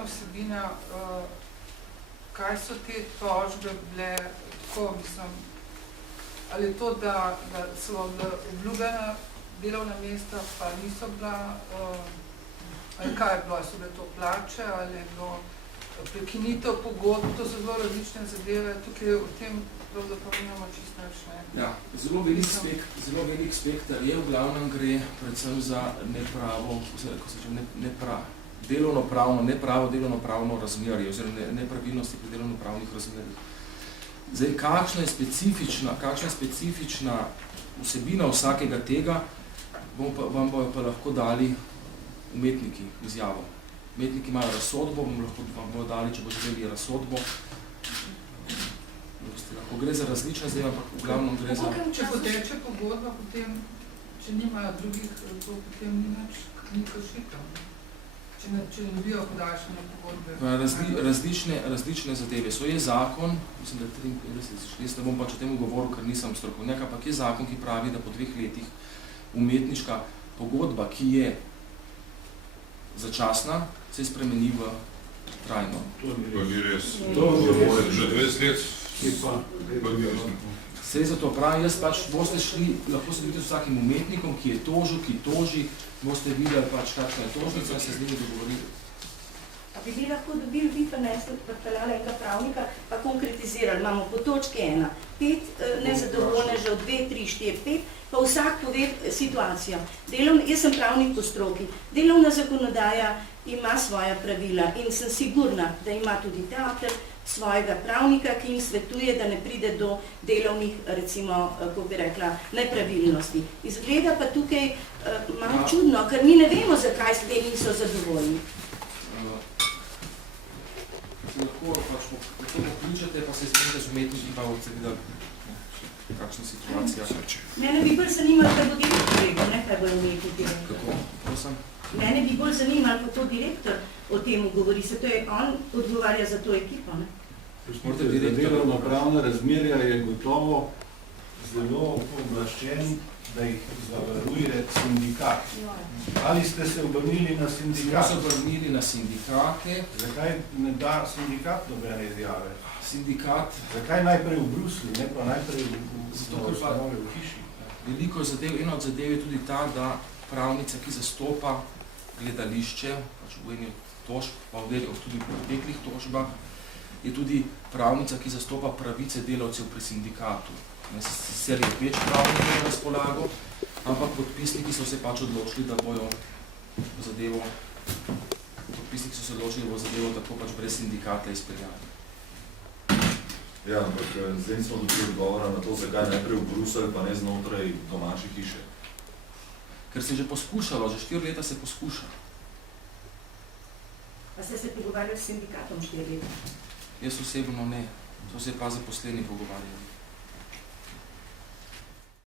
pravna vsebina, kaj so te tožbe bile, tako mislim, ali je to, da so bila obljubljena delovna mesta, pa niso bila, ali kaj je bilo, so bile to plače, ali je bilo prekinitev pogodb, to so zelo različne zadeve, tukaj v tem pravzaprav nimamo čisto več, ne? Ja, zelo velik spektr je, v glavnem gre predvsem za nepravo, delovno-pravno razmerje, oziroma nepravilnosti pri delovno-pravnih razmerjih. Zdaj, kakšna je specifična vsebina vsakega tega, vam bojo pa lahko dali umetniki izjavo. Umetniki imajo razsodbo, vam bojo dali, če boste imeli razsodbo. Lahko gre za različne zdaj, ampak v glavnem gre za... Če poteče pogodba, potem, če nimajo drugih, to potem ni kršitev. Če ne dobijo podaljšanje pogodbe. Različne zadeve. So je zakon, mislim, da 53, jaz ne bom pač o tem govoril, ker nisem strokovnjak, ampak je zakon, ki pravi, da po 2 letih umetniška pogodba, ki je začasna, se spremeni v trajno. To ni res. Že 20 let. Sej zato pravim, jaz pač boste šli, lahko se vidite s vsakim umetnikom, ki je toži, boste videli pač kakšna je tožnica in se z njimi dogovorili. A bi lahko dobili, vi pa nesli pripeljali enega pravnika, pa konkretizirali. Imamo po točki 1, 5 nezadovoljnežev, 2, 3, 4, 5, pa vsak pove situacijo. Jaz sem pravnik po stroki. Delovna zakonodaja ima svoja pravila in sem sigurna, da ima tudi teater svojega pravnika, ki jim svetuje, da ne pride do delovnih, recimo, kako bi rekla, nepravilnosti. Izgleda pa tukaj malo čudno, ker mi ne vemo, zakaj s tem niso zadovoljni. Lahko pokličate, pa se izmenite z umetniki, pa boste videli, kakšna situacija. Mene bi bolj zanimalo, kaj bo direktor rekel, ne kaj bo umetniki. Kako? Prosim? Mene bi bolj zanimalo, kako direktor o tem govori, se to je on odgovarja za to ekipo, ne? Delovno-pravna razmerja je gotovo zelo oblaščen, da jih zavaruje sindikat. Ali ste se obrnili na sindikat? Smo se obrnili na sindikate. Zakaj ne da sindikat nobene izjave? Sindikat... Zakaj najprej v Bruslju, ne pa najprej v hiši? Veliko zadev, ena od zadev je tudi ta, da pravnica, ki zastopa gledališče, pač v eni od tožb, pa tudi v preteklih tožbah, je tudi pravnica, ki zastopa pravice delavcev pri sindikatu. Sicer je več pravnih na razpolago, ampak podpisniki so se pač odločili, da bojo zadevo tako pač brez sindikata izpeljali. Ja, ampak zdaj nismo dobili odgovora na to, zakaj najprej v Bruselj, pa ne znotraj domače hiše. Ker se je že poskušalo, že 4 leta se poskuša. Pa ste se pogovarjali s sindikatom 4 leta? Jaz osebno ne, to se pa zaposleni pogovarjali.